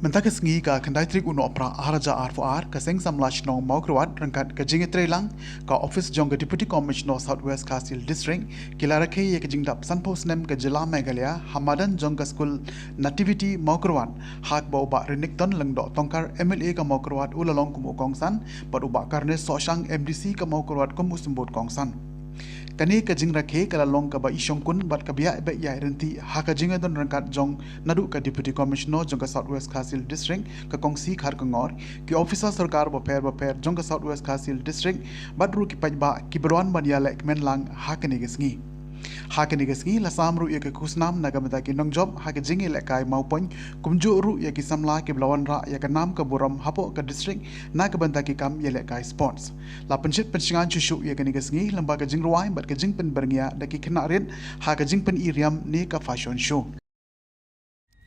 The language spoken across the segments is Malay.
Mentaka sengi ka kendai trik uno opera Araja R4R ka seng samlash nong mau kruat rangkat ka jinge trelang ka office jong ka Deputy Commissioner Southwest Kasil District kilara ke ye ka jingdap sanpos nem ka jila Meghalaya Hamadan jong ka school nativity mau kruat hak ba uba renik ton lengdo tongkar MLA ka mau kruat ulalong kumu kongsan pat uba karne sosyang MDC ka mau kruat kumu sembut kongsan kani ka jing rakhe kala long ka ba isyong kun bat ka biya ba ya renti ha ka jing don rangkat jong nadu ka Deputy Commissioner jong ka Southwest Kasil District ka kongsi khar ka ngor ki officer sarkar ba per jong ka Southwest Kasil District badru ki pajba ki berwan ban ya lek men lang ha ka ni gesngi ha ka ni gesngi la samru ye ka kusnam naga mata ki nong job ha ka jing le kai mau pon kumju ru ye ki samla ki blawan ra ye ka nam ka buram hapo ka district na ka banta ki kam ye le kai sports la penchit pencingan chushu ye ka ni gesngi lamba ka jing ruai bat ka jing pen bernia da ki knarin ha ka jing pen iriam ni ka fashion show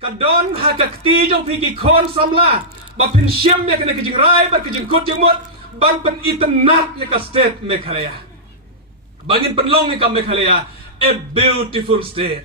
Kadon haka kti jong pigi kon samla ba pin shem ya kena kijing rai ba kijing kut jeng mot ban pen itnat ya ka state Meghalaya bangin penlong ya ka Meghalaya a beautiful state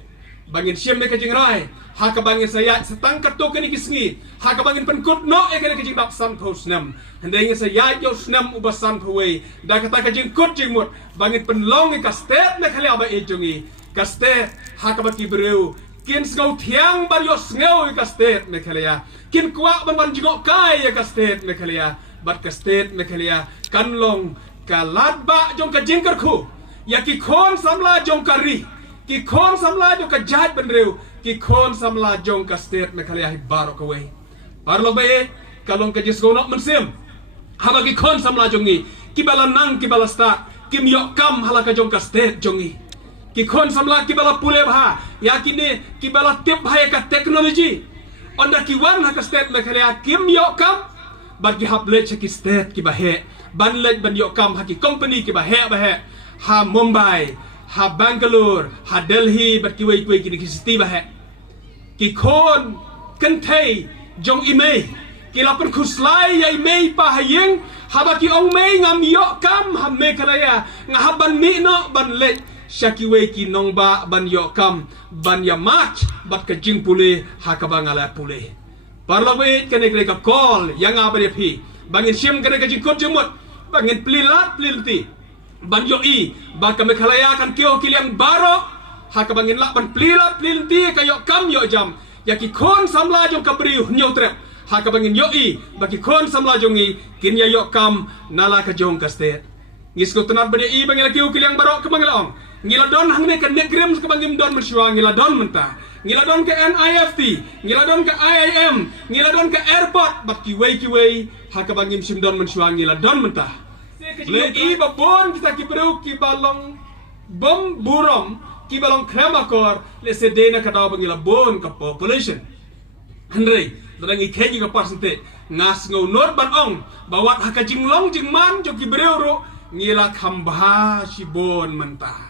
bangin shem ya kijing rai haka bangin saya setang kato kena kisngi haka bangin pen kut no ya kena kijing dap san post nam hendai saya yo snam ubasan pawai da kata kijing kut jeng mot bangin penlong ya ka state Meghalaya ba ejongi ka state haka ba kibreu kin sngau thiang bar yo sngau ka state Meghalaya kin kwa ban jingok kai ka state Meghalaya bat ka state Meghalaya kanlong ka ladba jong ka jingkar khu ya ki khon samla jong ka ri ki khon samla jong ka jaj benreu ki khon samla jong ka state Meghalaya hi baro ka we parlo be kalong ka jisgo nok mensim haba ki khon samla jongi ki bala nang ki bala sta kim yo kam hala ka jong ka state jongi ki khon samla ki bala pule bha ya kini ki bala tip bha ka technology onda ki wan ha ka state Meghalaya kim yo kam bat ki hable che ki state ki bahe ban le ban yo kam ha ki company ki bahe ha Mumbai ha Bangalore ha Delhi bat ki wei ki city bahe ki khon kan thai jong imei ki lapan khuslai ya imei pa hayeng ha ba ki ong mei ngam yo kam ha Meghalaya ngahaban mi no ban le Syakiwe ki nong ba ban yo kam ban ya match bat ka jing pule ha ka bangala pule parlawe kene kene ka call yang apa dia pi bangin sim kene ka jing kot jemut bangin plilat plinti ban yo I ba ka Meghalaya kan kio kiliang baro ha ka bangin la ban plilat plinti ka yo kam yo jam ya ki khon samla jong ka briu nyo trep ha ka bangin yo I ba ki khon samla jong I kin ya yo kam nala ka jong ka state ngis ko tenar bade I bangin kio kiliang baro ka bangilong ngila don hangne kan negrim ke bangim don mensyua ngila don mentah ngila don ke NIFT ngila don ke IIM ngila don ke airport bak kiwei ha ka bangim sim don mensyua ngila don mentah le I babon kita ki bro ki balong bom burom ki balong kremakor le sedena ka daw bangila bon ka population Henry dangi keji ka persente ngas ngau not ban ong bawat ha ka jinglong jingman jo ki bro ngila khambha si bon mentah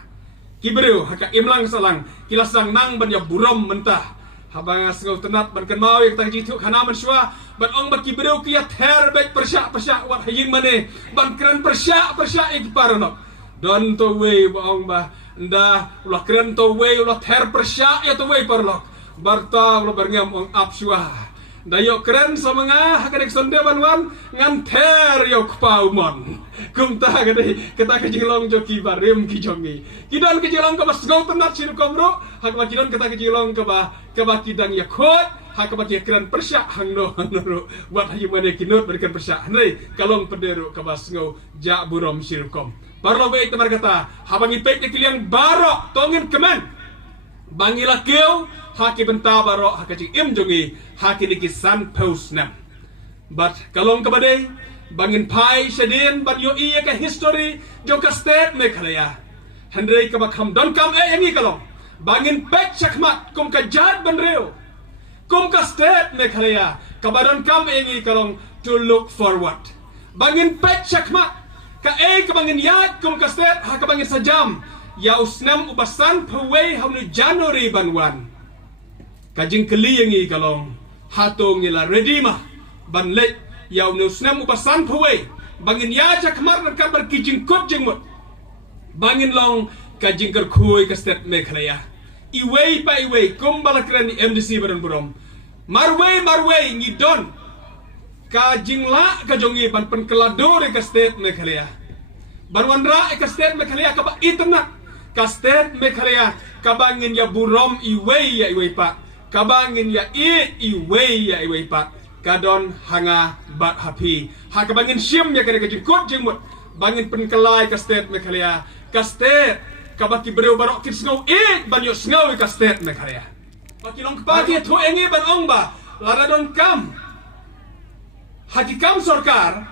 Kibreu haka imlang salang kilasang nang ban ya buram mentah habang asngau tenat ban kenau yang tang jitu khana mensyua ban ong ba kibreu kia ther baik persyak wat haying mane ban kran persyak ik parno don to we ba ong ba nda ulah kran to we ulah ther persyak ya to we parlok barta ulah berngam ong apsyua dayo keren samanga hakanek sonde banwan ngan ther yo kpaumon kumta gade kita kejilong jo ki barim ki jongi kidon kejilong ka basgau tenat sir komro hak ba kidon kita kejilong ka ba kidang ya khot hak ba keren persyak hangno wat hayu mane kinut berikan persyak nei kalong pederu ka basgau ja burom sir kom parlo be temar kata habangi pek kiliang barok tongin kemen bangila keu haki benta baro hakaji im jongi haki niki san post nam but kalong kabade bangin pai sedin ban yo iya ka history jong ka state Meghalaya hendrei ka bakham don kam yangi kalong bangin pek chakmat kum ka jad ban reu kum ka state Meghalaya ka badon kam yangi kalong to look forward bangin pek chakmat ka ka bangin yat kum ka state ha ka bangin sajam ya usnam ubasan pawai hamnu January banwan kajing keli yangi kalong hatong ila redima ban lek yaw ne usnam ubasan pawai bangin ya ja khamar nan kabar kijing kot jengmot bangin long kajing kerkhoi ka state Meghalaya iwei pa iwei kumbala kran di MDC badan burom marway ngidon ka jingla ka jongi ban pen kelado re ka state Meghalaya banwanra ka state Meghalaya ka ba internet ka state Meghalaya ka bangin ya burom iwei ya iwei pa ka bangin ya iwei ya iwei pa kadon hanga bat happy ha ka bangin sim ya ka jingkot jingmut bangin pen kelai ka state Meghalaya ka state ka baki breu barok kit sngau banyo sngau ka state Meghalaya baki long pagi to engi ban ong ba lara don kam Hakikam sorkar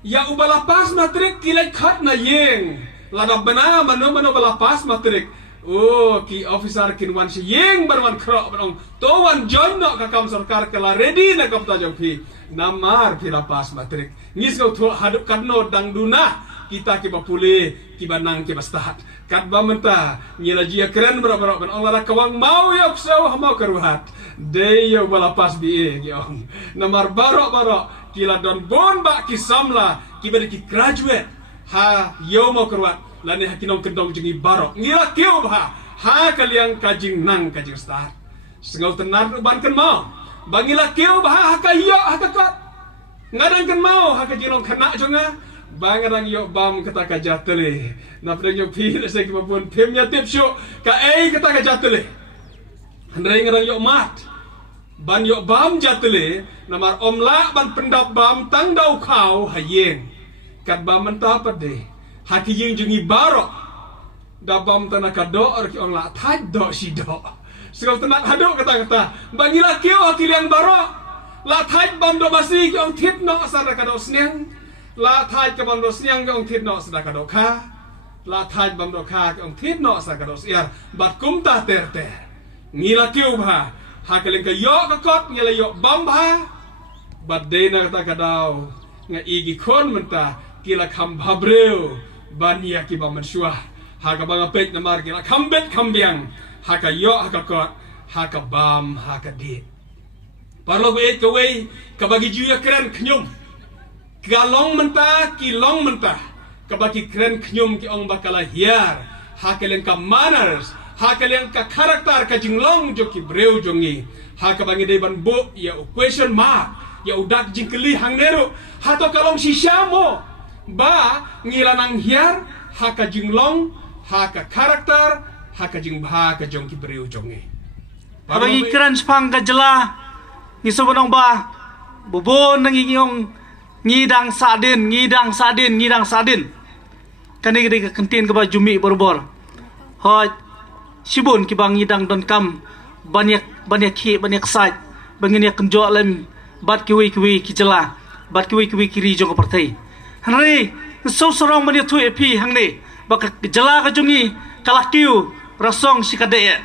ya ubalapas matrik kilai khat na yeng lada bana mano balapas matrik oh ki officer kin wan si yeng barwan kro barong to wan join no ka kam sorkar kala ready na kapta jong phi namar phi lapas matrik ngis go tho hadup kadno dang duna kita ki bapule ki banang ki bastahat kat ba menta nyela jia keren barok ban ong lara kawang mau yok so mau keruhat de yo balapas bi ki ong namar barok kila don bon ba ki samla ki beri ki graduate ha yo mau keruat lani hakinong kendong jengi barok ngira keu ba ha kaliang kajing nang kajing start sengau tenar ban ken mau bangila keu ba ha ka yo ha ka kot ngadang ken mau ha ka jinong kena jonga bangarang yo bam kata ka jatele na preng yo pi se ki babun pemnya tip show ka kata ka jatele handrai ngarang yo mat ban yo bam jatele namar omla ban pendap bam tang dau khau hayeng kat bam menta pade hati yeng jungi barok da bam tanah kado or ki ongla thaj do si do segala tenak hado kata bangila keu hakilian barok la thaj bam do basi ki ong thit no asara kado sneng la thaj ka bam do sneng ki ong thit no asara kado kha la thaj bam do kha ki ong thit no asara kado siar bat kum ta ter ngila keu ba hakaleng ka yo ka kot ngila yo bam ba bat de na kata kadau nga igi kon menta kila kham bhabreu bania ki ba mansua ha ka bang pek namar kila khambet khambiang ha ka yo ha ka kot ha ka bam ha ka di parlo be ka wei ka bagi ju ya keren khnyum ka long menta ki long menta ka bagi keren khnyum ki ong bakala hiar ha kelen ka manners ha kalian ka karakter ka jinglong jo ki breu jongi ha ka bangi dei ban bo ya question mark ya udak jingkeli hang neru ha to kalong sisamo ba ngilanang hiar ha ka jinglong ha ka karakter ha ka jingbha ka jong ki breu jongi bagi kran spang ka jela ni sobonong ba bobon nang ingong ngidang sadin kani gede ka kantin ka ba jumi borbor hoj sibun ki bang ngidang don kam banyak saj bangin ya kenjo lem bat kiwi ki jela bat kiwi kiri jong ka partai hanri so sorong mani tu epi hangne bak jela ka jongi kalakiu rasong sikade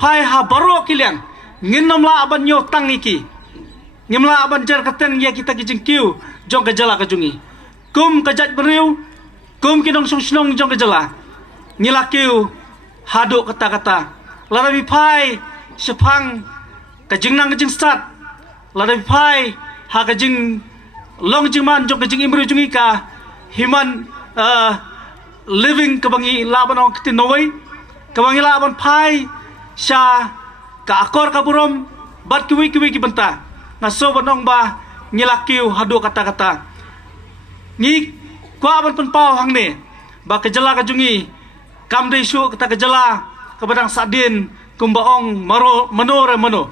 pai ha baro kiliang nginomla aban yo tangiki ngimla aban jar katen ya kita ki jengkiu jong ka jela ka jongi kum ka jat beriu kum kinong song jong ka jela ngilakiu haduk kata-kata larabi pai sepang kajing nang kajing start larabi pai ha kajing long jing man jong kajing imru jungi ka himan living kabangi laban ong kitinowai kabangi laban pai sya ka akor kaburom bat kiwi ki benta ngaso banong ba ngilakiu haduk kata-kata ni kwa ban penpau hang ne ba kejela kajungi kam dei su kata kejela kabadang sadin kumbaong mano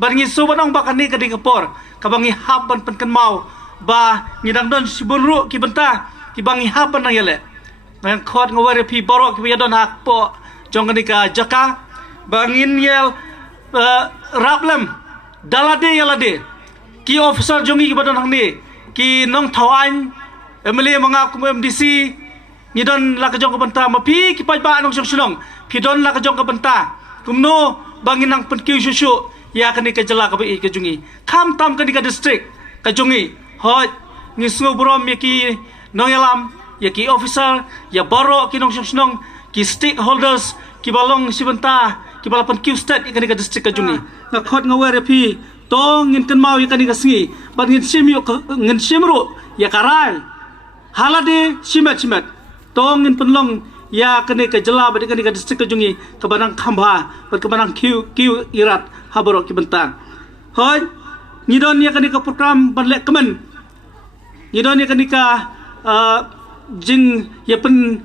bangi su banong ba kani kadi kapor kabangi haban penken mau ba ngidang don sibunru ki benta ki bangi haban nang yele nang khot ngaware pi borok ki yadon hak po jong kani ka jaka bangin yel rablem dalade ki officer jongi ki badon hang ni ki nong thawan emeli mengaku MDC ni don la ka jong ka benta mapi ki pai ba nong song pi don la ka jong ka benta kumno bangin nang penkiu susu ya kani ka jela ka bi ka jungi kham tam kani ka district ka jungi hoj ni sngo brom ya ki nong yalam ya ki officer ya baro ki nong song ki stakeholders ki balong si benta ki bala penkiu state kani ka district ka jungi na khot ngawer pi tong ngin kan mau ya kani ka singi bangin sim yo ngin simru ya karai halade simet tong ngin penlong ya kene ka jela badi kene ka district ka jungi ka banang khamba bat ka banang kiu irat habaro ki bentang hoi ngidon ya kanika program ban lek kemen ngidon ya kanika jing ya pen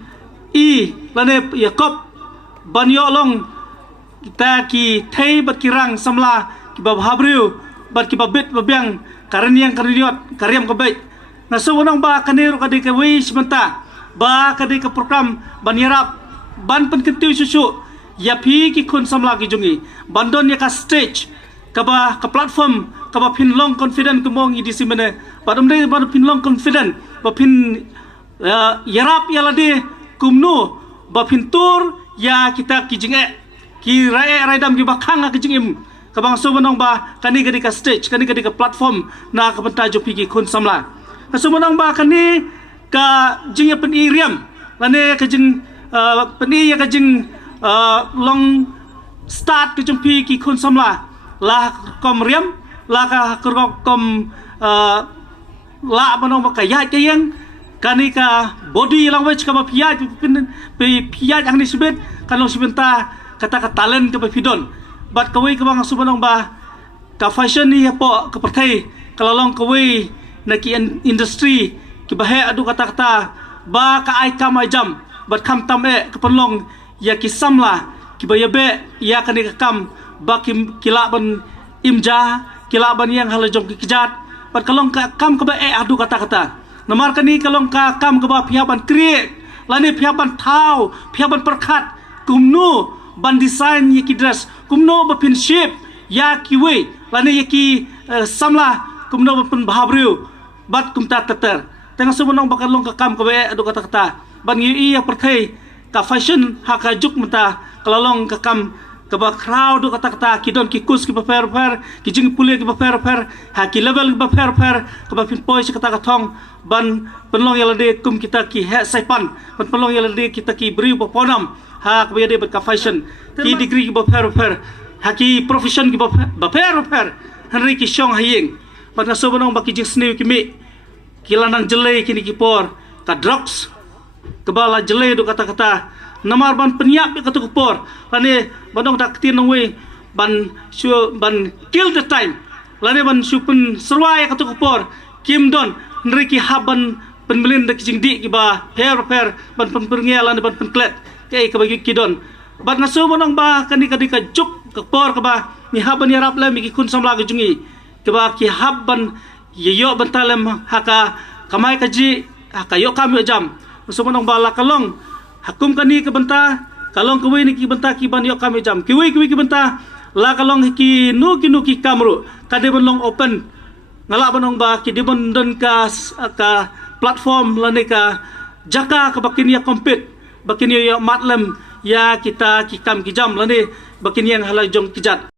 i lane ya kop ban yo long kita ki thei bat kirang samla ki bab habriu bat ki babet babyang karaniang kariniot karyam kabait na so wonong ba kanero kadika wi simenta ba kadika program ban yarap ban pen kentiu susu ya pi ki kun samla ki jungi bandon ya ka stage kaba ka platform kaba pin long confident kumong i disimene badum de bad pin long confident ba pin yarap ya lade kumno ba pin tur ya kita ki jinge ki rai dam ki bakhang ki jingim kabang so banong ba kani ka stage kani ka platform na ka penta jo pi ki kun samla so banong ba kani ka jinge pen iriam lane ka jing pen ya ka jing long start ke jumpi ki kun samla la kom riam la ka kom la banong ba kaya kayang kani ka body language ka ba piyaj piyaj ang ni sibet kanong sibenta kata talent ka ba pidon bat kawai ka bang subanong ba ka fashion ni po ka pertai kalalong kawai na ki industry ki bahe adu kata ba ka ai kam ai jam bat kam tam ka penlong ya ki samla ki bayabe ya kani ka kam ba kila ban imja kila ban yang halajong ki kijat bat kalong ka kam ka ba adu kata namar kani kalong ka kam ka ba piaban create lani piaban thau piaban perkhat kumno ban design ya ki dress kumno ba pin shape ya ki we lani ya ki samla kumno ba pin bahabriu bat kumta tatar tengah sumunong bakalong ka kam ka ba adu kata ban yi ya perthai ka fashion haka juk mata kalalong ka kam ka ba crowd kata kidon ki kus ki ba per ki jing pule ki ba per ha ki level ki ba per ka ba pin poi kata thong ban penlong yala de kum kita ki he saipan ban penlong yala de kita ki bri ba ponam ha ka ba de ka fashion ki degree ki ba per ha ki profession ki ba per henry ki shong haying ban na so banong ba ki jing snew ki mi kilanang jelai kini ki por ka drugs kebala jelai do kata namar ban penyak bi kata kupor lane bandong dak tin we ban kill the time lane ban supun serwai kata kupor kim don nriki haban penmelin dak jingdi ki ba per ban penperngel lane ban penklet ke ka bagi kidon ban nasu bandong ba kani ka juk kupor ka ba ni haban yarap la mi ki kun samla ga jungi ke ba ki haban yeyo bantalem haka kamai kaji haka yo kami jam sumanong bala kalong hakum kani ke benta kalong kuwi ni ki benta ki ban yo kami jam kiwi ki benta la kalong ki nu ki kamru kade bonlong open ngala bonong ba ki dibon don ka platform lane ka jaka ka bakin ya compete bakin ya matlem ya kita ki kam ki jam lane bakin yang halajong kijat